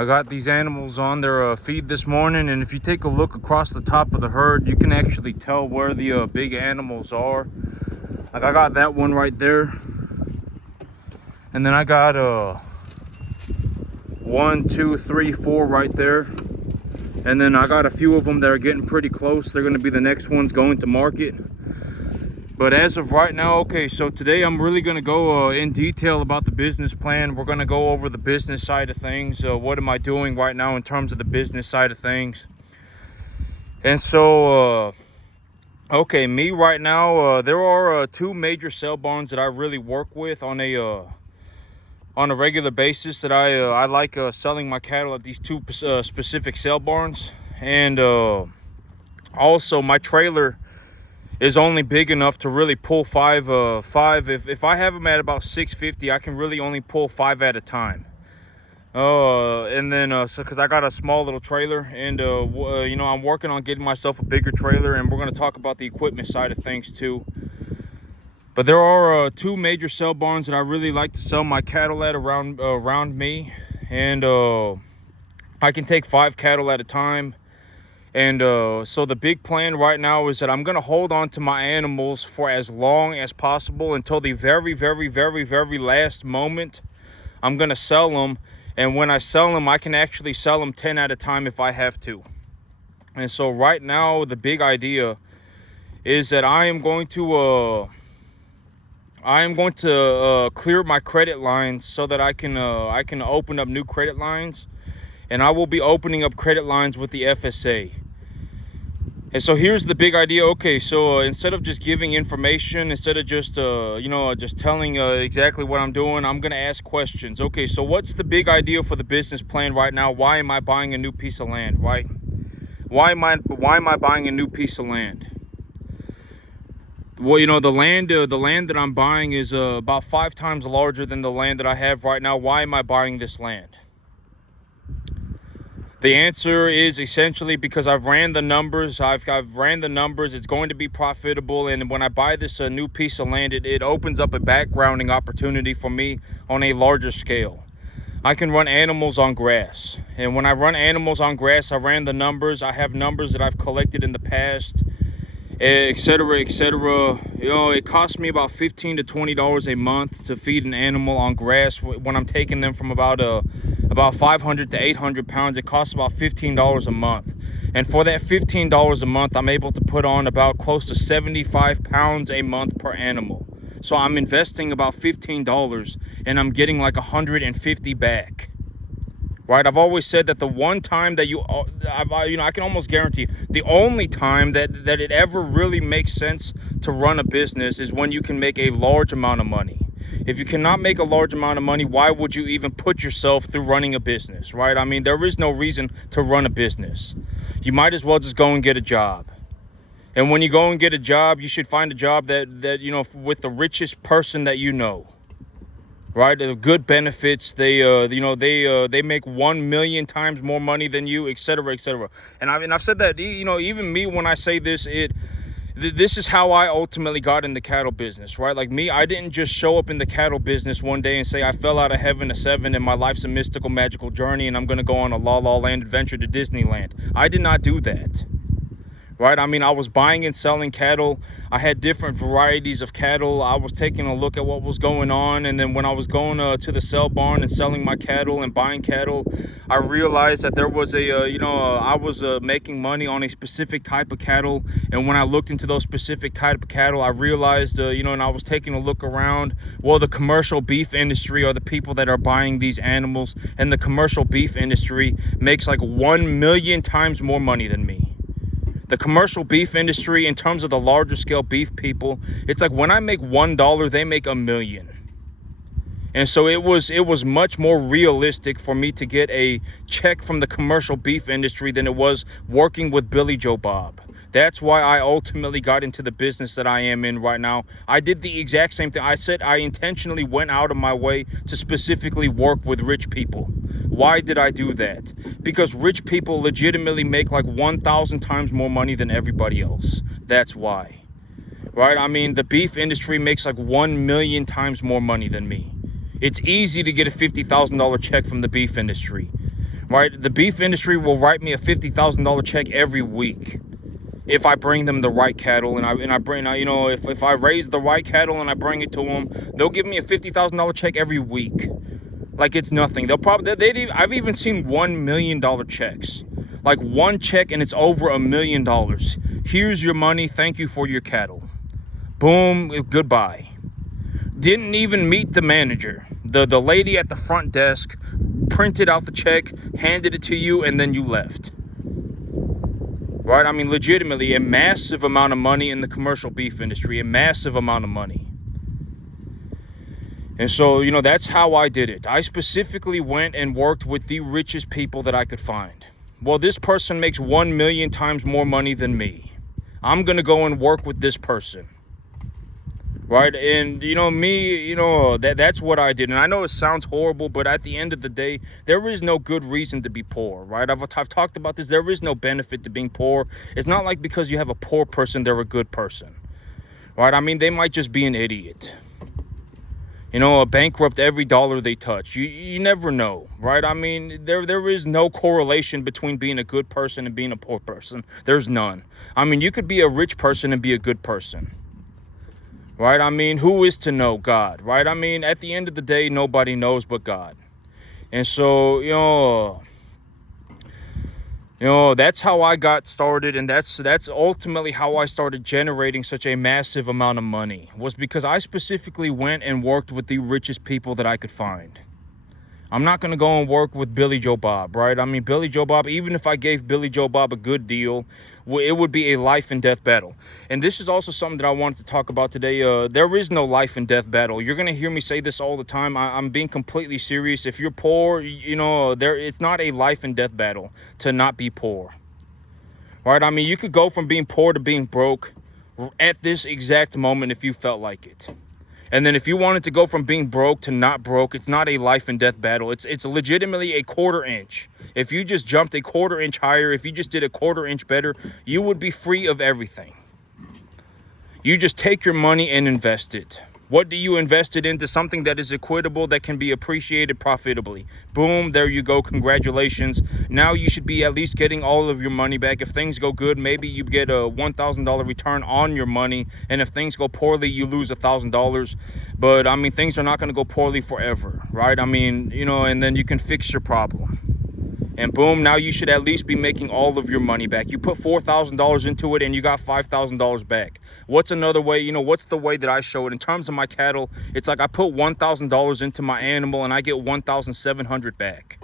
I got these animals on their feed this morning, and if you take a look across the top of the herd, you can actually tell where the big animals are. Like I got that one right there, and then I got 1, 2, 3, 4 right there, and then I got a few of them that are getting pretty close. They're going to be the next ones going to market. But as of right now, okay, so today I'm really going to go in detail about the business plan. We're going to go over the business side of things. What am I doing right now in terms of the business side of things? And so, okay, me right now, there are 2 major sale barns that I really work with on a regular basis that I like selling my cattle at these 2 specific sale barns. And also my trailer is only big enough to really pull five. If I have them at about 650, I can really only pull 5 at a time. And then so because I got a small little trailer, and you know, I'm working on getting myself a bigger trailer, and we're going to talk about the equipment side of things too. But there are 2 major sale barns that I really like to sell my cattle at around me, and I can take 5 cattle at a time. And so the big plan right now is that I'm going to hold on to my animals for as long as possible until the very, very, very, very last moment. I'm going to sell them. And when I sell them, I can actually sell them 10 at a time if I have to. And so right now, the big idea is that I am going to clear my credit lines so that I can open up new credit lines. And I will be opening up credit lines with the FSA. And so here's the big idea. Okay, so instead of just giving information, instead of just you know, just telling exactly what I'm doing, I'm gonna ask questions. Okay, so what's the big idea for the business plan right now? Why am I buying a new piece of land, right? Why am I buying a new piece of land? Well, you know, the land that I'm buying is about 5 times larger than the land that I have right now. Why am I buying this land? The answer is essentially because I've ran the numbers. I've ran the numbers. It's going to be profitable. And when I buy this new piece of land, it opens up a backgrounding opportunity for me on a larger scale. I can run animals on grass. And when I run animals on grass, I ran the numbers. I have numbers that I've collected in the past, etc., etc. You know, it costs me about $15 to $20 a month to feed an animal on grass. When I'm taking them from about 500 to 800 pounds, it costs about $15 a month. And for that $15 a month, I'm able to put on about close to 75 pounds a month per animal. So I'm investing about $15 and I'm getting like 150 back. Right? I've always said that the one time that I can almost guarantee the only time that it ever really makes sense to run a business is when you can make a large amount of money. If you cannot make a large amount of money, why would you even put yourself through running a business, right? I mean, there is no reason to run a business. You might as well just go and get a job. And when you go and get a job, you should find a job that you know, with the richest person that you know. Right, good benefits. They you know, they make 1 million times more money than you, etc., etc. And I've said that, you know, even me, when I say this, this is how I ultimately got in the cattle business, right? Like me, I didn't just show up in the cattle business one day and say I fell out of heaven to 7 and my life's a mystical, magical journey and I'm going to go on a La La Land adventure to Disneyland. I did not do that. Right? I mean, I was buying and selling cattle. I had different varieties of cattle. I was taking a look at what was going on. And then when I was going to the sale barn and selling my cattle and buying cattle, I realized that there was I was making money on a specific type of cattle. And when I looked into those specific type of cattle, I realized, you know, and I was taking a look around, well, the commercial beef industry are the people that are buying these animals. And the commercial beef industry makes like 1 million times more money than me. The commercial beef industry, in terms of the larger scale beef people, it's like when I make $1, they make $1 million. And so it was much more realistic for me to get a check from the commercial beef industry than it was working with Billy Joe Bob. That's why I ultimately got into the business that I am in right now. I did the exact same thing. I said I intentionally went out of my way to specifically work with rich people. Why did I do that? Because rich people legitimately make like 1,000 times more money than everybody else. That's why. Right? I mean, the beef industry makes like 1 million times more money than me. It's easy to get a $50,000 check from the beef industry. right? The beef industry will write me a $50,000 check every week if I bring them the right cattle, and I bring, you know, if I raise the right cattle and I bring it to them, they'll give me a $50,000 check every week, like it's nothing. They'll probably I've even seen $1 million checks, like one check and it's over $1 million. Here's your money, thank you for your cattle. Boom, goodbye. Didn't even meet the manager. The lady at the front desk printed out the check, handed it to you, and then you left. Right? I mean, legitimately, a massive amount of money in the commercial beef industry, a massive amount of money. And so, you know, that's how I did it. I specifically went and worked with the richest people that I could find. Well, this person makes 1 million times more money than me. I'm going to go and work with this person. Right? And, you know, me, you know, that's what I did. And I know it sounds horrible, but at the end of the day, there is no good reason to be poor, right? I've talked about this. There is no benefit to being poor. It's not like because you have a poor person, they're a good person, right? I mean, they might just be an idiot. You know, bankrupt every dollar they touch. You never know, right? I mean, there is no correlation between being a good person and being a poor person. There's none. I mean, you could be a rich person and be a good person. Right? I mean, who is to know? God, right? I mean, at the end of the day, nobody knows but God. And so, you know, that's how I got started. And that's ultimately how I started generating such a massive amount of money, was because I specifically went and worked with the richest people that I could find. I'm not going to go and work with Billy Joe Bob, right? I mean, Billy Joe Bob, even if I gave Billy Joe Bob a good deal, it would be a life and death battle. And this is also something that I wanted to talk about today. There is no life and death battle. You're going to hear me say this all the time. I'm being completely serious. If you're poor, you know, it's not a life and death battle to not be poor, right? I mean, you could go from being poor to being broke at this exact moment if you felt like it. And then if you wanted to go from being broke to not broke, it's not a life and death battle. It's legitimately a quarter inch. If you just jumped a quarter inch higher, if you just did a quarter inch better, you would be free of everything. You just take your money and invest it. What do you invest it into? Something that is equitable, that can be appreciated profitably. Boom, there you go. Congratulations. Now you should be at least getting all of your money back. If things go good, maybe you get a $1,000 return on your money. And if things go poorly, you lose $1,000. But I mean, things are not going to go poorly forever, right? I mean, you know, and then you can fix your problem. And boom, now you should at least be making all of your money back. You put $4,000 into it and you got $5,000 back. What's another way? You know, what's the way that I show it? In terms of my cattle, it's like I put $1,000 into my animal and I get $1,700 back.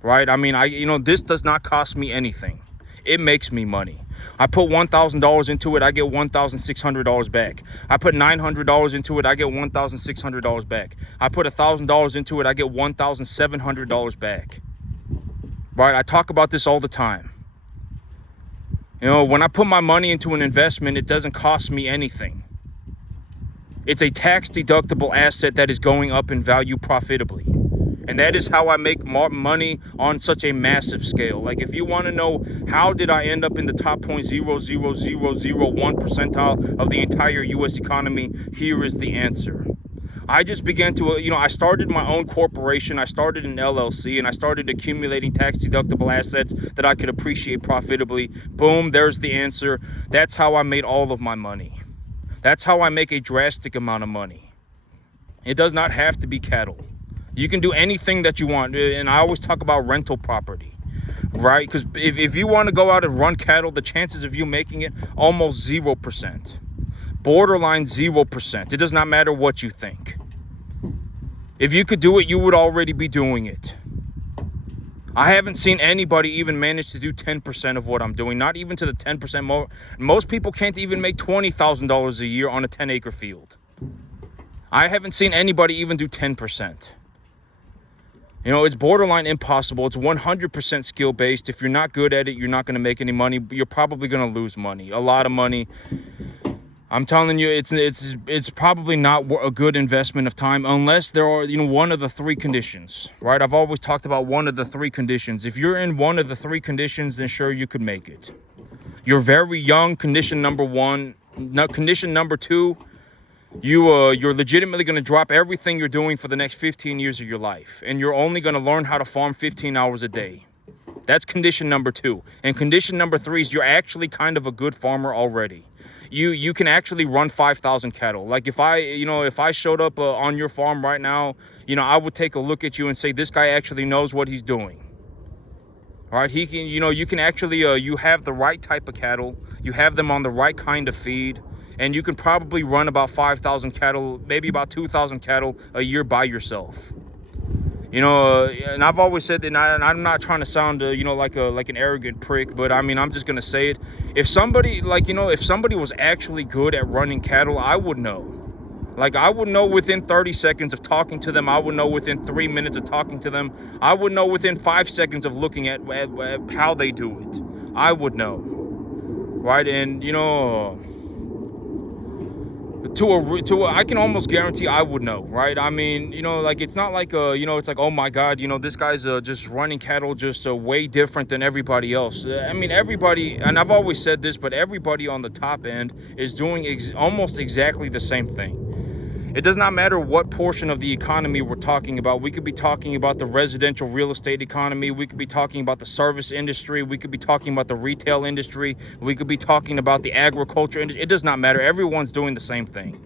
Right? I mean, this does not cost me anything. It makes me money. I put $1,000 into it, I get $1,600 back. I put $900 into it, I get $1,600 back. I put $1,000 into it, I get $1,700 back. Right? I talk about this all the time. You know, when I put my money into an investment, it doesn't cost me anything. It's a tax deductible asset that is going up in value profitably. And that is how I make money on such a massive scale. Like, if you want to know how did I end up in the top 0.00001 percentile of the entire U.S. economy, here is the answer. I just began to, I started my own corporation. I started an LLC, and I started accumulating tax deductible assets that I could appreciate profitably. Boom, there's the answer. That's how I made all of my money. That's how I make a drastic amount of money. It does not have to be cattle. You can do anything that you want. And I always talk about rental property, right? Because if you want to go out and run cattle, the chances of you making it, almost 0%. Borderline 0%. It does not matter what you think. If you could do it, you would already be doing it. I haven't seen anybody even manage to do 10% of what I'm doing. Not even to the 10% more. Most people can't even make $20,000 a year on a 10-acre field. I haven't seen anybody even do 10%. You know, it's borderline impossible. It's 100% skill-based. If you're not good at it, you're not going to make any money. You're probably going to lose money, a lot of money. I'm telling you, it's probably not a good investment of time unless there are, one of the three conditions, right? I've always talked about one of the three conditions. If you're in one of the three conditions, then sure, you could make it. You're very young, condition number one. Condition number two, You're legitimately going to drop everything you're doing for the next 15 years of your life, and you're only going to learn how to farm 15 hours a day. That's condition number 2. And condition number 3 is you're actually kind of a good farmer already. You can actually run 5,000 cattle. Like if I showed up on your farm right now, I would take a look at you and say, this guy actually knows what he's doing. All right, he can, you can actually, you have the right type of cattle, you have them on the right kind of feed, and you can probably run about 5,000 cattle, maybe about 2,000 cattle a year by yourself. And I've always said that, and I'm not trying to sound, like an arrogant prick, but I mean, I'm just gonna say it. If somebody, if somebody was actually good at running cattle, I would know. Like, I would know within 30 seconds of talking to them. I would know within 3 minutes of talking to them. I would know within 5 seconds of looking at how they do it. I would know, right? And I can almost guarantee I would know, right? I mean, like, it's not like it's like, oh my God, this guy's just running cattle just way different than everybody else. I mean, everybody, and I've always said this, but everybody on the top end is doing almost exactly the same thing. It does not matter what portion of the economy we're talking about. We could be talking about the residential real estate economy. We could be talking about the service industry. We could be talking about the retail industry. We could be talking about the agriculture industry. It does not matter. Everyone's doing the same thing.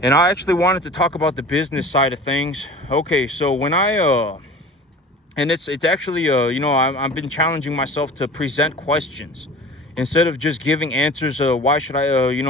And I actually wanted to talk about the business side of things. Okay, so when and it's actually, I've been challenging myself to present questions. Instead of just giving answers, why should I, I'm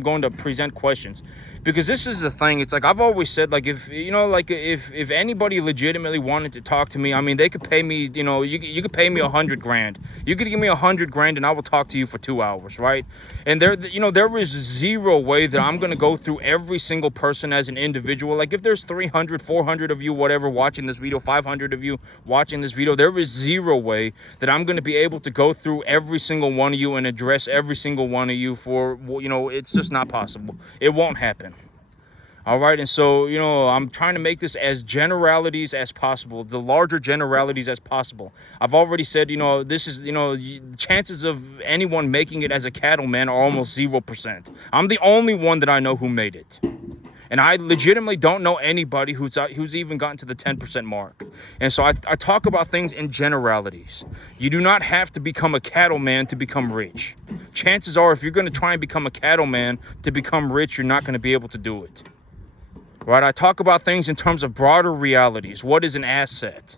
going to present questions. Because this is the thing, it's like, I've always said, like, if anybody legitimately wanted to talk to me, I mean, they could pay me, you could pay me $100,000. You could give me $100,000 and I will talk to you for 2 hours, right? And there is zero way that I'm going to go through every single person as an individual. Like, if there's 300, 400 of you, whatever, watching this video, 500 of you watching this video, there is zero way that I'm going to be able to go through every single one of you and address every single one of you for, it's just not possible. It won't happen. All right, and so, I'm trying to make this as generalities as possible, the larger generalities as possible. I've already said, this is, the chances of anyone making it as a cattleman are almost 0%. I'm the only one that I know who made it. And I legitimately don't know anybody who's even gotten to the 10% mark. And so I talk about things in generalities. You do not have to become a cattleman to become rich. Chances are, if you're going to try and become a cattleman to become rich, you're not going to be able to do it. Right? I talk about things in terms of broader realities. What is an asset?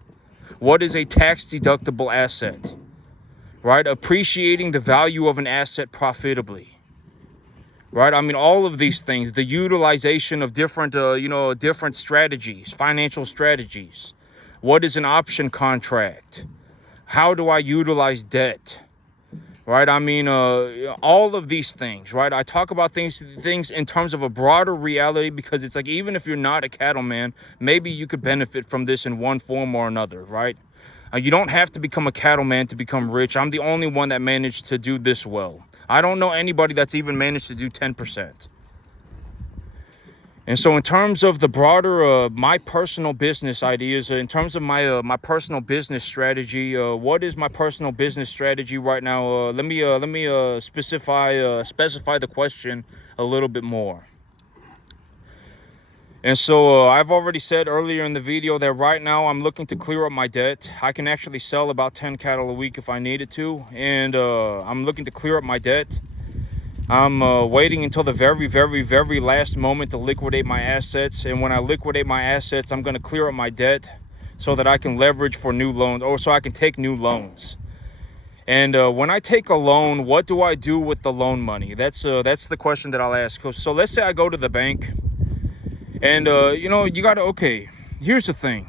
What is a tax-deductible asset? Right? Appreciating the value of an asset profitably. Right? I mean, all of these things, the utilization of different, different strategies, financial strategies. What is an option contract? How do I utilize debt? Right? I mean, all of these things, right? I talk about things in terms of a broader reality, because it's like, even if you're not a cattleman, maybe you could benefit from this in one form or another, right? You don't have to become a cattleman to become rich. I'm the only one that managed to do this well. I don't know anybody that's even managed to do 10%. And so in terms of the broader, my personal business ideas, in terms of my personal business strategy, what is my personal business strategy right now? Let me specify the question a little bit more. And so I've already said earlier in the video that right now I'm looking to clear up my debt. I can actually sell about 10 cattle a week if I needed to, and I'm looking to clear up my debt. I'm waiting until the very, very, very last moment to liquidate my assets. And when I liquidate my assets, I'm going to clear up my debt so that I can leverage for new loans, or so I can take new loans. And when I take a loan, what do I do with the loan money? That's the question that I'll ask. So let's say I go to the bank and, you got to, okay, here's the thing.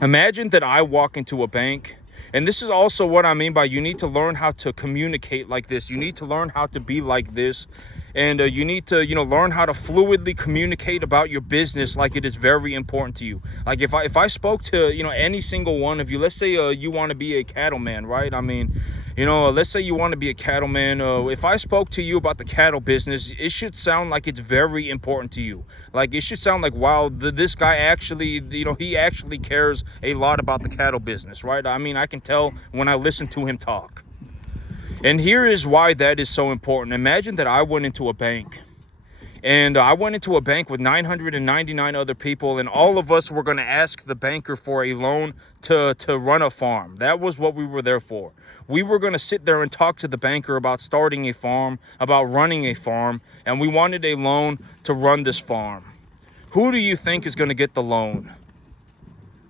Imagine that I walk into a bank. And this is also what I mean by you need to learn how to communicate like this. You need to learn how to be like this. And you need to, learn how to fluidly communicate about your business like it is very important to you. Like if I spoke to, any single one of you, let's say you want to be a cattleman, right? I mean, let's say you want to be a cattleman. If I spoke to you about the cattle business, it should sound like it's very important to you. Like it should sound like, wow, this guy actually, he actually cares a lot about the cattle business, right? I mean, I can tell when I listen to him talk. And here is why that is so important. Imagine that I went into a bank. And I went into a bank with 999 other people, and all of us were going to ask the banker for a loan to run a farm. That was what we were there for. We were going to sit there and talk to the banker about starting a farm, about running a farm, and we wanted a loan to run this farm. Who do you think is going to get the loan?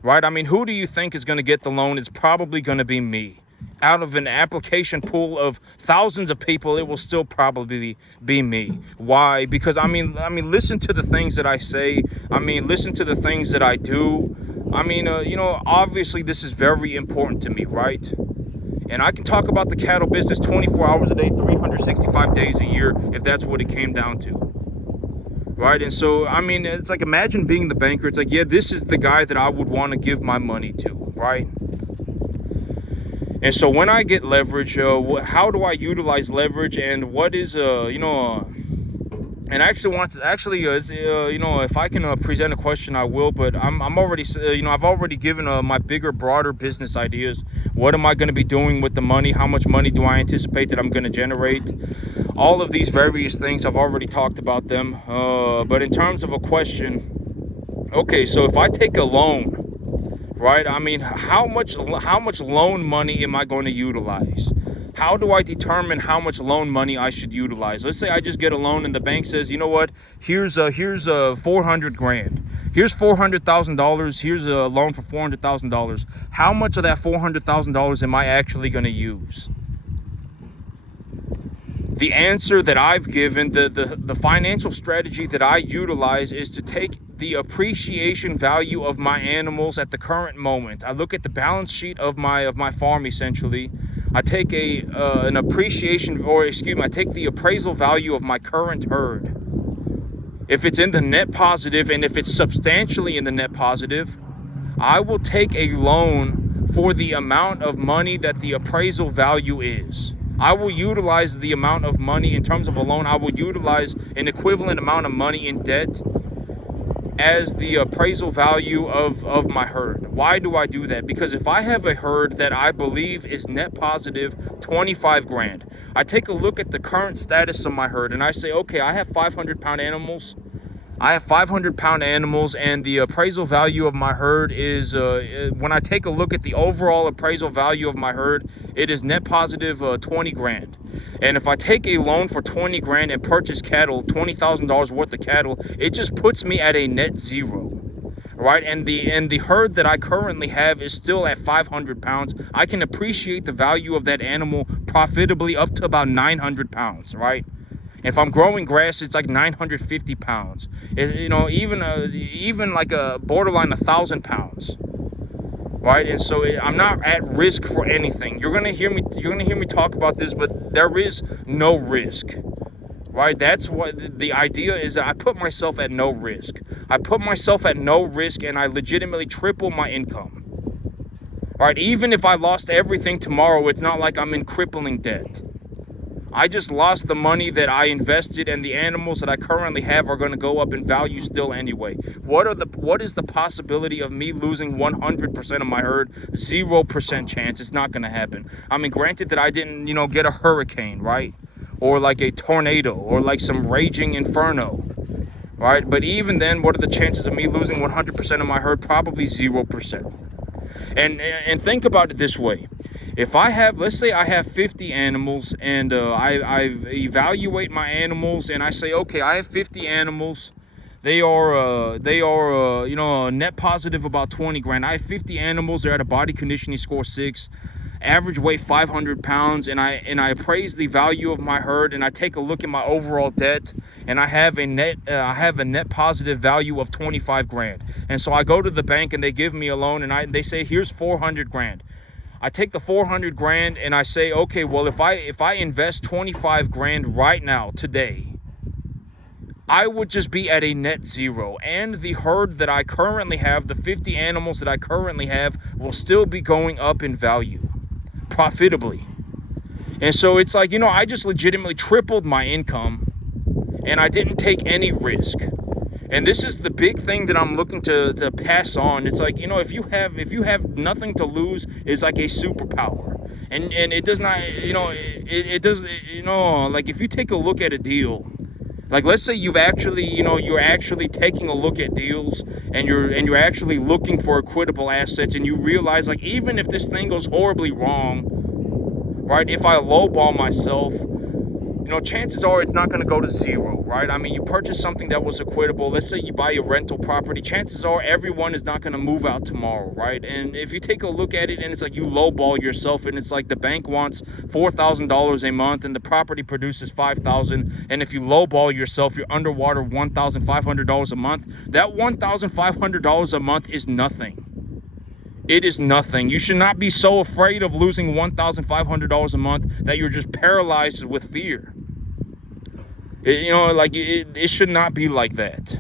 Right? I mean, who do you think is going to get the loan? It's probably going to be me. Out of an application pool of thousands of people, it will still probably be me. Why? Because I mean, listen to the things that I say. I mean, listen to the things that I do. I mean, obviously this is very important to me, right? And I can talk about the cattle business 24 hours a day, 365 days a year, if that's what it came down to. Right? And so, I mean, it's like, imagine being the banker. It's like, yeah, this is the guy that I would want to give my money to, right? And so when I get leverage, how do I utilize leverage, and what is, and I actually want to, if I can present a question, I will, but I'm already, I've already given my bigger, broader business ideas. What am I going to be doing with the money? How much money do I anticipate that I'm going to generate? All of these various things, I've already talked about them. But in terms of a question, okay, so if I take a loan, right? I mean, how much loan money am I going to utilize? How do I determine how much loan money I should utilize? Let's say I just get a loan and the bank says, you know what? Here's 400 grand. Here's $400,000. Here's a loan for $400,000. How much of that $400,000 am I actually going to use? The answer that I've given, the financial strategy that I utilize, is to take the appreciation value of my animals at the current moment. I look at the balance sheet of my farm, essentially. I take an appreciation, or excuse me, I take the appraisal value of my current herd. If it's in the net positive, and if it's substantially in the net positive, I will take a loan for the amount of money that the appraisal value is. I will utilize the amount of money in terms of a loan. I will utilize an equivalent amount of money in debt as the appraisal value of my herd. Why do I do that? Because if I have a herd that I believe is net positive 25 grand, I take a look at the current status of my herd and I say, okay, I have 500-pound animals. I have 500-pound animals, and the appraisal value of my herd is, when I take a look at the overall appraisal value of my herd, it is net positive 20 grand. And if I take a loan for 20 grand and purchase cattle, $20,000 worth of cattle, it just puts me at a net zero. Right? And the herd that I currently have is still at 500 pounds. I can appreciate the value of that animal profitably up to about 900 pounds, right? If I'm growing grass, it's like 950 pounds. Even like a borderline 1,000 pounds, right? And so I'm not at risk for anything. You're gonna hear me talk about this, but there is no risk, right? That's what the idea is. That I put myself at no risk. I put myself at no risk, and I legitimately triple my income. Right? Even if I lost everything tomorrow, it's not like I'm in crippling debt. I just lost the money that I invested, and the animals that I currently have are going to go up in value still anyway. What is the possibility of me losing 100% of my herd? 0% chance. It's not going to happen. I mean, granted that I didn't, get a hurricane, right? Or like a tornado, or like some raging inferno, right? But even then, what are the chances of me losing 100% of my herd? Probably 0%. And think about it this way. If I have, let's say I have 50 animals, and I evaluate my animals, and I say, okay, I have 50 animals. They are a net positive about 20 grand. I have 50 animals. They're at a body conditioning score 6, average weight 500 pounds, and I appraise the value of my herd, and I take a look at my overall debt, and I have a net positive value of 25 grand. And so I go to the bank, and they give me a loan, and they say, here's 400 grand. I take the 400 grand and I say, okay, well, if I invest 25 grand right now, today, I would just be at a net zero. And the herd that I currently have, the 50 animals that I currently have, will still be going up in value profitably. And so it's like, I just legitimately tripled my income, and I didn't take any risk. And this is the big thing that I'm looking to pass on. It's like, if you have nothing to lose, is like a superpower. And it does not, it does, like if you take a look at a deal, like let's say you're actually taking a look at deals, and you're actually looking for equitable assets, and you realize, like, even if this thing goes horribly wrong, right, if I lowball myself, chances are it's not going to go to zero, right? I mean, you purchase something that was equitable. Let's say you buy a rental property. Chances are everyone is not going to move out tomorrow, right? And if you take a look at it and it's like you lowball yourself, and it's like the bank wants $4,000 a month and the property produces $5,000, and if you lowball yourself, you're underwater $1,500 a month. That $1,500 a month is nothing. It is nothing. You should not be so afraid of losing $1,500 a month that you're just paralyzed with fear. It should not be like that.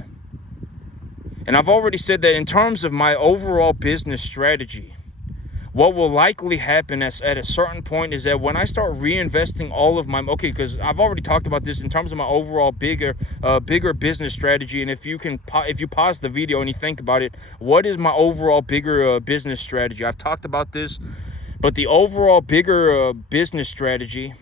And I've already said that in terms of my overall business strategy, what will likely happen at a certain point is that when I start reinvesting all of my, because I've already talked about this in terms of my overall bigger business strategy. And if you pause the video and you think about it, what is my overall bigger business strategy? I've talked about this, but the overall bigger business strategy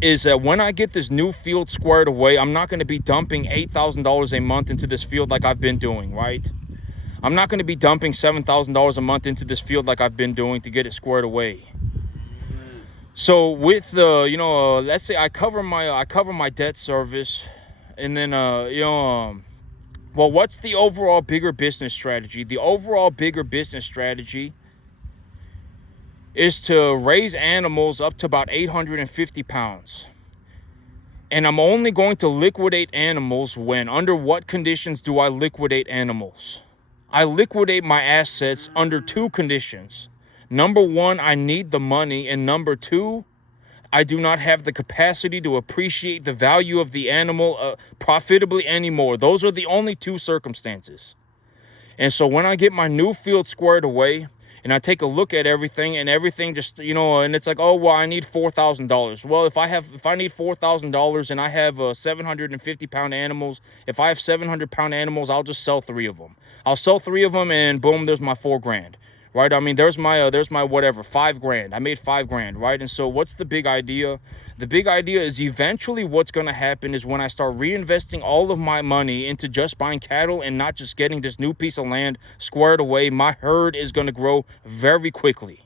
is that when I get this new field squared away, I'm not going to be dumping $8,000 a month into this field like I've been doing, right? I'm not going to be dumping $7,000 a month into this field like I've been doing to get it squared away. So with let's say I cover my debt service, and then well, what's the overall bigger business strategy? The overall bigger business strategy is to raise animals up to about 850 pounds. And I'm only going to liquidate animals under what conditions do I liquidate animals? I liquidate my assets under two conditions. Number one, I need the money. And number two, I do not have the capacity to appreciate the value of the animal profitably anymore. Those are the only two circumstances. And so when I get my new field squared away, and I take a look at everything, and everything just, and it's like, oh, well, I need $4,000. Well, if I need $4,000 and I have 750-pound animals, if I have 700-pound animals, I'll just sell 3 of them. I'll sell 3 of them, and boom, there's my $4,000, right? I mean, there's my whatever, $5,000. I made $5,000, right? And so what's the big idea? The big idea is eventually what's going to happen is when I start reinvesting all of my money into just buying cattle and not just getting this new piece of land squared away, my herd is going to grow very quickly.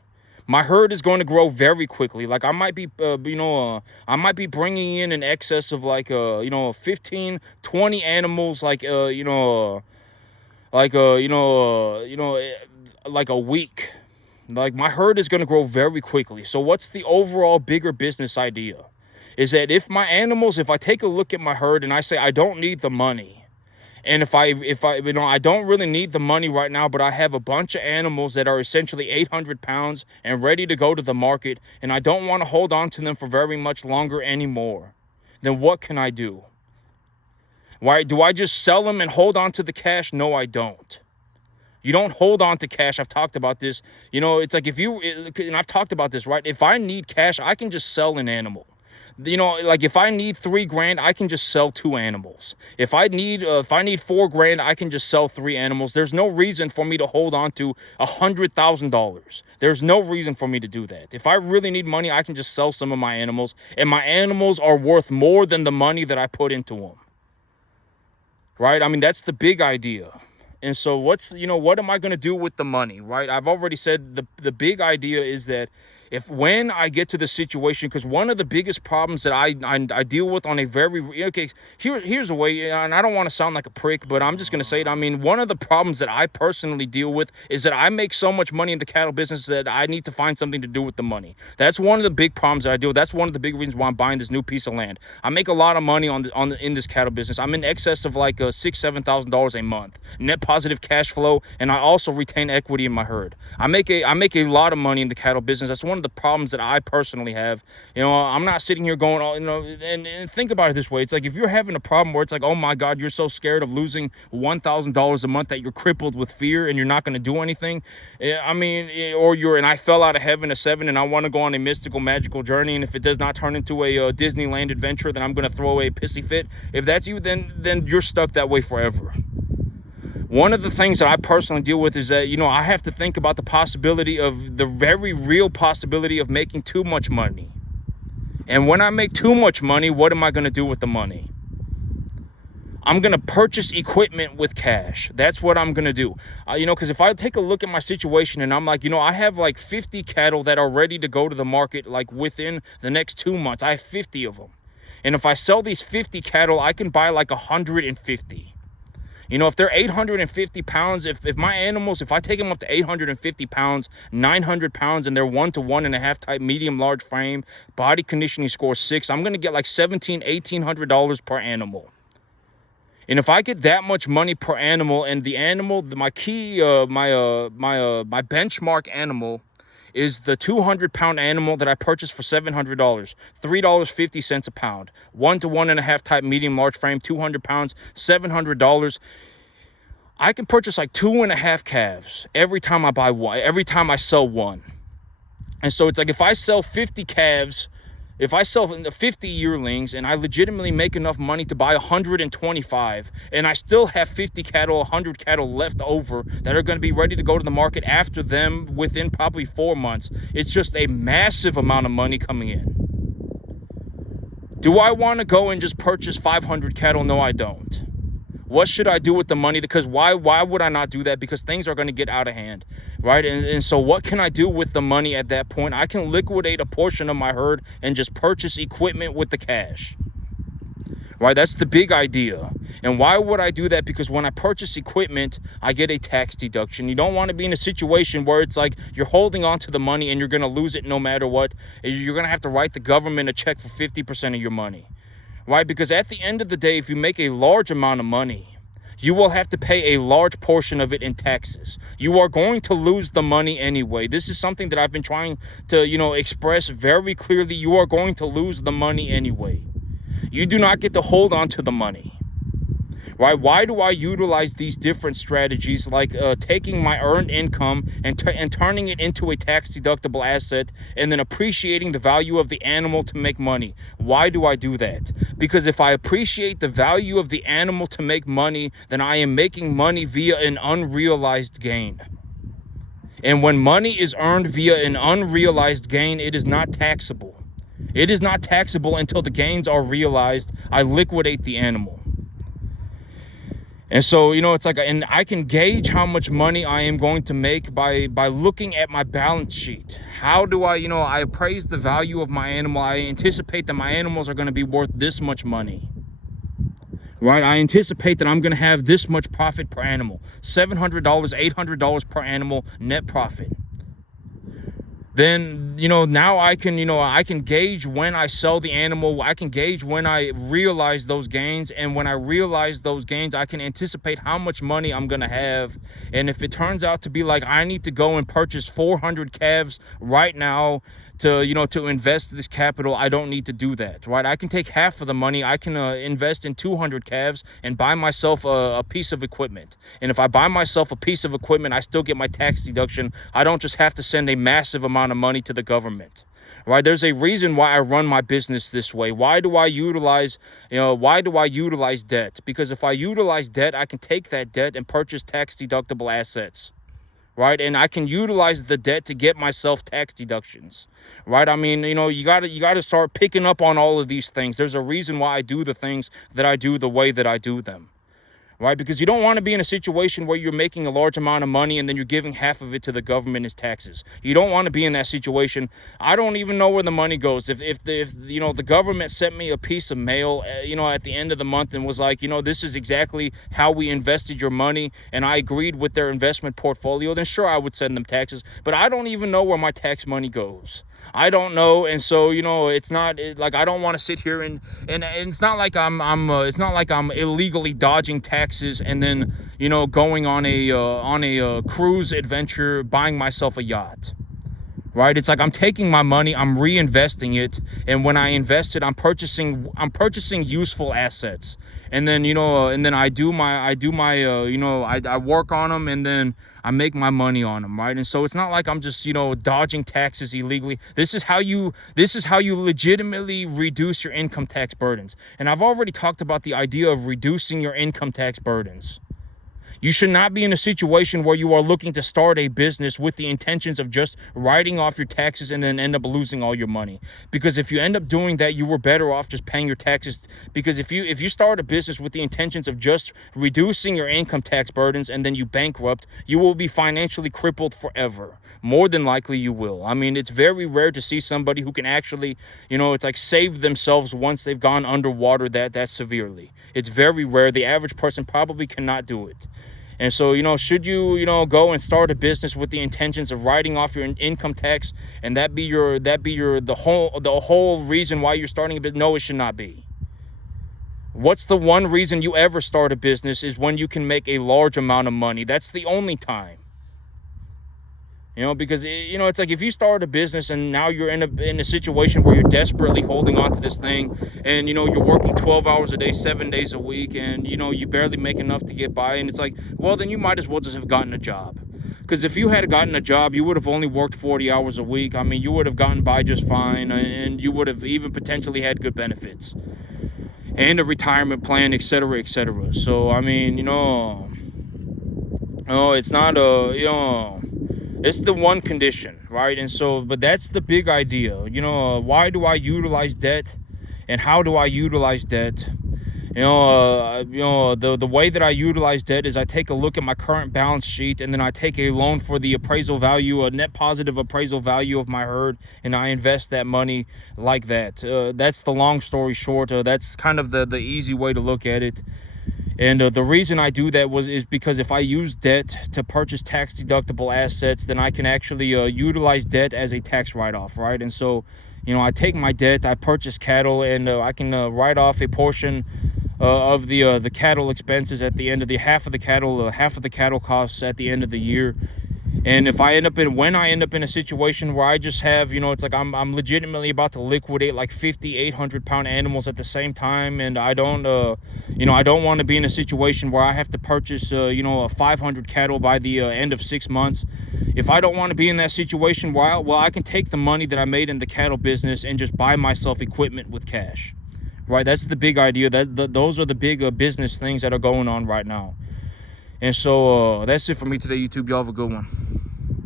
My herd is going to grow very quickly. Like I might be, I might be bringing in an excess of like, 15, 20 animals, like a week. Like my herd is going to grow very quickly. So what's the overall bigger business idea? Is that if I take a look at my herd and I say I don't need the money, and if I I don't really need the money right now, but I have a bunch of animals that are essentially 800 pounds and ready to go to the market, and I don't want to hold on to them for very much longer anymore, then what can I do? Why do I just sell them and hold on to the cash? No, I don't. You don't hold on to cash. I've talked about this. It's like and I've talked about this, right? If I need cash, I can just sell an animal. Like if I need $3,000, I can just sell 2 animals. If I need $4,000, I can just sell 3 animals. There's no reason for me to hold on to $100,000. There's no reason for me to do that. If I really need money, I can just sell some of my animals, and my animals are worth more than the money that I put into them. Right? I mean, that's the big idea. And so what am I going to do with the money, right? I've already said the big idea is that when I get to the situation, because one of the biggest problems that I deal with on a here's a way, and I don't want to sound like a prick, but I'm just going to say it. I mean, one of the problems that I personally deal with is that I make so much money in the cattle business that I need to find something to do with the money. That's one of the big problems that I deal with. That's one of the big reasons why I'm buying this new piece of land. I make a lot of money in this cattle business. I'm in excess of like $6,000-7,000 a month net positive cash flow, and I also retain equity in my herd. I make a lot of money in the cattle business. That's one of the problems that I personally have. I'm not sitting here going, and think about it this way. It's like if you're having a problem where it's like, oh my God, you're so scared of losing $1,000 a month that you're crippled with fear and you're not going to do anything. I mean, and I fell out of heaven at 7 and I want to go on a mystical, magical journey, and if it does not turn into a Disneyland adventure, then I'm going to throw a pissy fit. If that's you, then you're stuck that way forever. One of the things that I personally deal with is that, I have to think about the possibility of the very real possibility of making too much money. And when I make too much money, what am I going to do with the money? I'm going to purchase equipment with cash. That's what I'm going to do. Because if I take a look at my situation and I'm like, I have like 50 cattle that are ready to go to the market like within the next 2 months. I have 50 of them. And if I sell these 50 cattle, I can buy like 150. If they're 850 pounds, if my animals, if I take them up to 850 pounds, 900 pounds, and they're 1 to 1.5 type, medium, large frame, body conditioning score 6, I'm going to get like $1,800 per animal. And if I get that much money per animal, and the animal, my benchmark animal is the 200-pound animal that I purchased for $700, $3.50 a pound, 1 to 1.5 type, medium, large frame, 200 pounds, $700. I can purchase like 2.5 calves every time I buy one, every time I sell one. And so it's like if I sell 50 calves, if I sell 50 yearlings and I legitimately make enough money to buy 125, and I still have 50 cattle, 100 cattle left over that are going to be ready to go to the market after them within probably 4 months, it's just a massive amount of money coming in. Do I want to go and just purchase 500 cattle? No, I don't. What should I do with the money? Because why would I not do that? Because things are going to get out of hand, right? And so what can I do with the money at that point? I can liquidate a portion of my herd and just purchase equipment with the cash, right? That's the big idea. And why would I do that? Because when I purchase equipment, I get a tax deduction. You don't want to be in a situation where it's like you're holding on to the money and you're going to lose it no matter what. You're going to have to write the government a check for 50% of your money. Right? Because at the end of the day, if you make a large amount of money, you will have to pay a large portion of it in taxes. You are going to lose the money anyway. This is something that I've been trying to, express very clearly. You are going to lose the money anyway. You do not get to hold on to the money. Right? Why do I utilize these different strategies, like taking my earned income and turning it into a tax-deductible asset and then appreciating the value of the animal to make money? Why do I do that? Because if I appreciate the value of the animal to make money, then I am making money via an unrealized gain. And when money is earned via an unrealized gain, it is not taxable. It is not taxable until the gains are realized. I liquidate the animal. And so, it's like, and I can gauge how much money I am going to make by looking at my balance sheet. How do I, I appraise the value of my animal. I anticipate that my animals are going to be worth this much money, right? I anticipate that I'm going to have this much profit per animal, $700, $800 per animal net profit. Then, now I can gauge when I sell the animal. I can gauge when I realize those gains. And when I realize those gains, I can anticipate how much money I'm going to have. And if it turns out to be like I need to go and purchase 400 calves right now to invest this capital, I don't need to do that, right? I can take half of the money. I can invest in 200 calves and buy myself a piece of equipment. And if I buy myself a piece of equipment, I still get my tax deduction. I don't just have to send a massive amount of money to the government, right? There's a reason why I run my business this way. Why do I utilize debt? Because if I utilize debt, I can take that debt and purchase tax deductible assets. Right? And I can utilize the debt to get myself tax deductions, right? I mean, you got to start picking up on all of these things. There's a reason why I do the things that I do the way that I do them, right? Because you don't want to be in a situation where you're making a large amount of money and then you're giving half of it to the government as taxes. You don't want to be in that situation. I don't even know where the money goes. If the government sent me a piece of mail, at the end of the month and was like, this is exactly how we invested your money, and I agreed with their investment portfolio, then sure, I would send them taxes. But I don't even know where my tax money goes. I don't know. And so, it's not like I don't want to sit here and it's not like I'm illegally dodging taxes and then, going on a cruise adventure, buying myself a yacht. Right? It's like I'm taking my money, I'm reinvesting it, and when I invest it, I'm purchasing useful assets. And then, and then I work on them, and then I make my money on them, right? And so it's not like I'm just, dodging taxes illegally. This is how you legitimately reduce your income tax burdens. And I've already talked about the idea of reducing your income tax burdens. You should not be in a situation where you are looking to start a business with the intentions of just writing off your taxes and then end up losing all your money. Because if you end up doing that, you were better off just paying your taxes. Because if you start a business with the intentions of just reducing your income tax burdens and then you bankrupt, you will be financially crippled forever. More than likely you will. I mean, it's very rare to see somebody who can actually, it's like save themselves once they've gone underwater that severely. It's very rare. The average person probably cannot do it. And so, should you, go and start a business with the intentions of writing off your income tax and the whole reason why you're starting a business? No, it should not be. What's the one reason you ever start a business is when you can make a large amount of money. That's the only time. Because, it's like if you start a business and now you're in a situation where you're desperately holding on to this thing and, you're working 12 hours a day, 7 days a week, and, you barely make enough to get by. And it's like, well, then you might as well just have gotten a job. Because if you had gotten a job, you would have only worked 40 hours a week. I mean, you would have gotten by just fine, and you would have even potentially had good benefits and a retirement plan, etc., etc. So, I mean, it's not it's the one condition, right? And so, but that's the big idea. Why do I utilize debt, and how do I utilize debt? The way that I utilize debt is I take a look at my current balance sheet, and then I take a loan for the appraisal value, a net positive appraisal value of my herd, and I invest that money like that. That's the long story short. That's kind of the easy way to look at it. And the reason I do that is because if I use debt to purchase tax deductible assets, then I can actually utilize debt as a tax write-off, right? And so, I take my debt, I purchase cattle, and I can write off a portion of the cattle expenses at the end of half of the cattle costs at the end of the year. And if when I end up in a situation where I just have, it's like I'm legitimately about to liquidate like 50, 800 pound animals at the same time, and I don't want to be in a situation where I have to purchase, 500 cattle by the end of 6 months. If I don't want to be in that situation, well, I can take the money that I made in the cattle business and just buy myself equipment with cash, right? That's the big idea. Those are the big business things that are going on right now. And so that's it for me today, YouTube. Y'all have a good one.